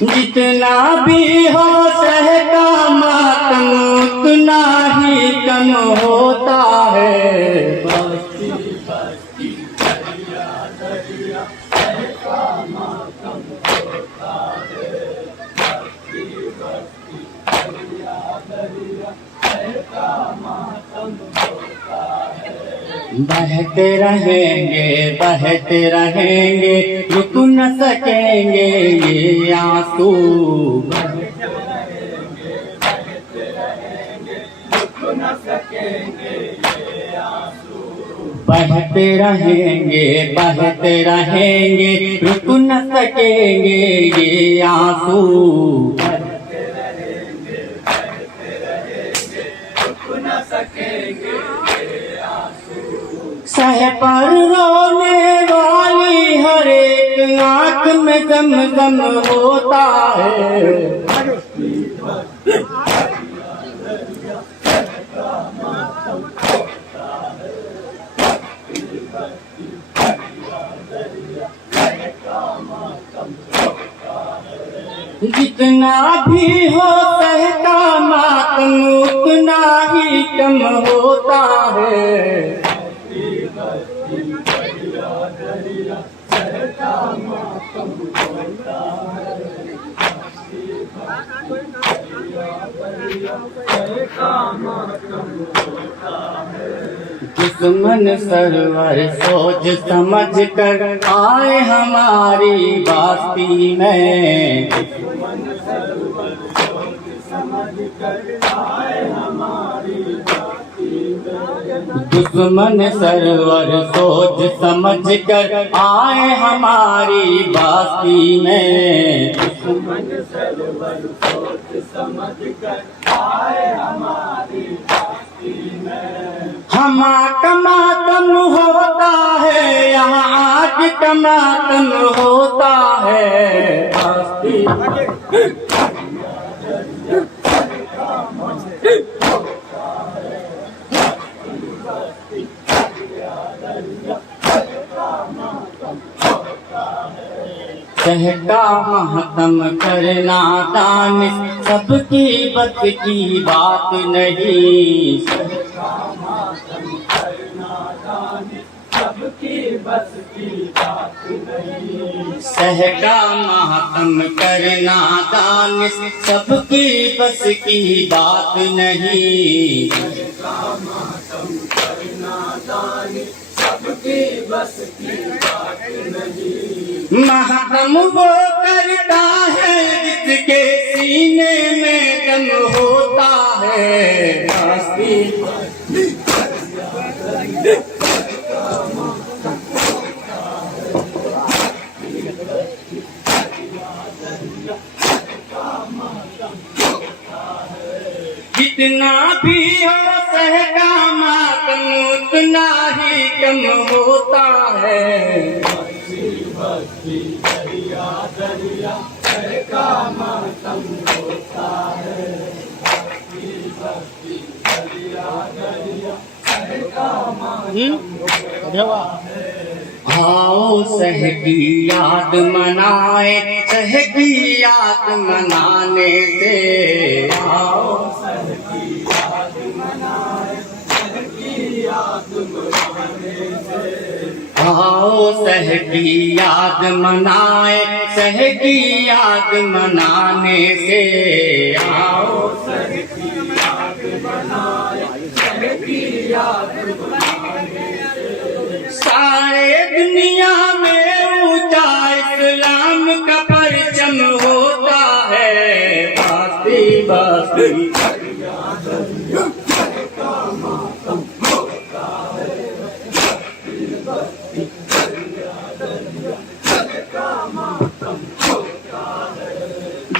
जितना भी हो सहका मातम उतना ही कम होता है। बस्ती बस्ती दरिया दरिया सहका मातम होता है। बस्ती बस्ती दरिया दरिया सहका मातम होता है। बहते रहेंगे रुक न सकेंगे ये आंसू। बहते रहेंगे रुक न सकेंगे ये आंसू। बहते रहेंगे रुक न सकेंगे ये आंसू। बहते रहेंगे रुक न सकेंगे ये आंसू। सह पर रोने वाली हर एक आँख में गम होता है। जितना भी हो सहका मातम उतना ही कम होता है। दुश्मन सरवर सोच समझ कर आए हमारी बस्ती में। दुश्मन सरवर सोच समझ कर आए हमारी बस्ती में। दुश्मन सरवर सोच समझ कर आए हमारी बस्ती में। दुश्मन सरवर सोच समझ कर आए हमारी बस्ती में। हमारा मातम होता है यहाँ आज का मातम होता है। सहका मातम करना दानिश सबकी बस की बात नहीं। सहका मातम करना दानिश सबकी बस की बात नहीं। सहका मातम करना दानिश सबकी बस की बात नहीं। सहका मातम करना दानिश सबकी बस की बात नहीं। मातम वो करता है जिसके सीने में दम होता है। जितना भी हो सहका मातम उतना ही कम होता है। बस्ती दरिया दरिया सहका मातम होता है। बस्ती बस्ती दरिया दरिया सहका मातम होता है। आओ सह की याद मनाए सह की याद मनाने से। आओ सह की याद मनाए सह की याद मनाने से। आओ सह की याद मनाए सह की याद मनाने से। आओ सह की याद मनाए सह की याद मनाने से। सारे दुनिया में ऊंचा इस्लाम का परचम होता है। बस्ती बस्ती दरिया दरिया सहका मातम होता है। बस्ती बस्ती दरिया दरिया सहका मातम होता है।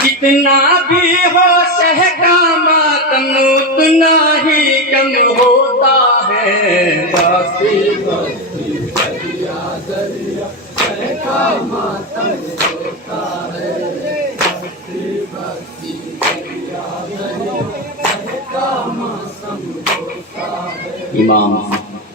जितना भी हो सहका मातम उतना ही कम होता है। बस्ती बस्ती दरिया दरिया सहका मातम होता है। भक्ति दरिया दरिया सहका माँ संग होता है। इमाम